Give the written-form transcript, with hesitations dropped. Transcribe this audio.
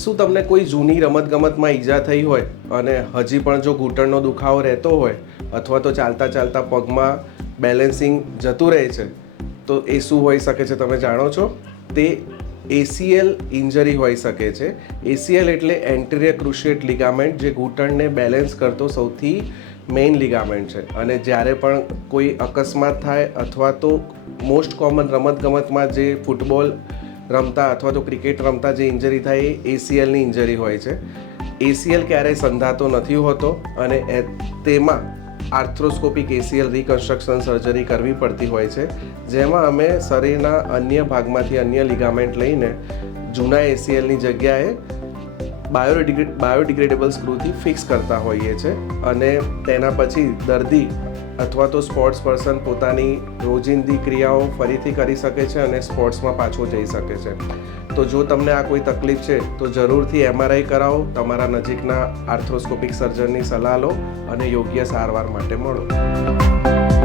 શું તમને કોઈ જૂની રમતગમતમાં ઈજા થઈ હોય અને હજી પણ જો ઘૂંટણનો દુખાવો રહેતો હોય અથવા તો ચાલતા ચાલતા પગમાં બેલેન્સિંગ જતું રહે છે તો એ શું હોઈ શકે છે તમે જાણો છો? તે ACL ઇન્જરી હોઈ શકે છે. ACL એટલે એન્ટિરિયર ક્રુશિએટ લિગામેન્ટ, જે ઘૂંટણને બેલેન્સ કરતો સૌથી મેઇન લિગામેન્ટ છે. અને જ્યારે પણ કોઈ અકસ્માત થાય અથવા તો મોસ્ટ કોમન રમતગમતમાં જે ફૂટબોલ રમતા અથવા તો ક્રિકેટ રમતા જે ઇન્જરી થાય એ ACLની ઇન્જરી હોય છે. ACL ક્યારેય સંધાતો નથી હોતો અને તેમાં આર્થ્રોસ્કોપિક ACL રિકન્સ્ટ્રક્શન સર્જરી કરવી પડતી હોય છે, જેમાં અમે શરીરના અન્ય ભાગમાંથી અન્ય લિગામેન્ટ લઈને જૂના ACLની જગ્યાએ બાયોડિગ્રેડેબલ સ્ક્રૂથી ફિક્સ કરતા હોઈએ છીએ અને તેના પછી દર્દી અથવા તો સ્પોર્ટ્સ પર્સન પોતાની રોજિંદી ક્રિયાઓ ફરીથી કરી શકે છે અને સ્પોર્ટ્સમાં પાછો જઈ શકે છે. તો જો તમને આ કોઈ તકલીફ છે તો જરૂરથી MRI કરાવો, તમારા નજીકના આર્થ્રોસ્કોપિક સર્જનની સલાહ લો અને યોગ્ય સારવાર માટે મળો.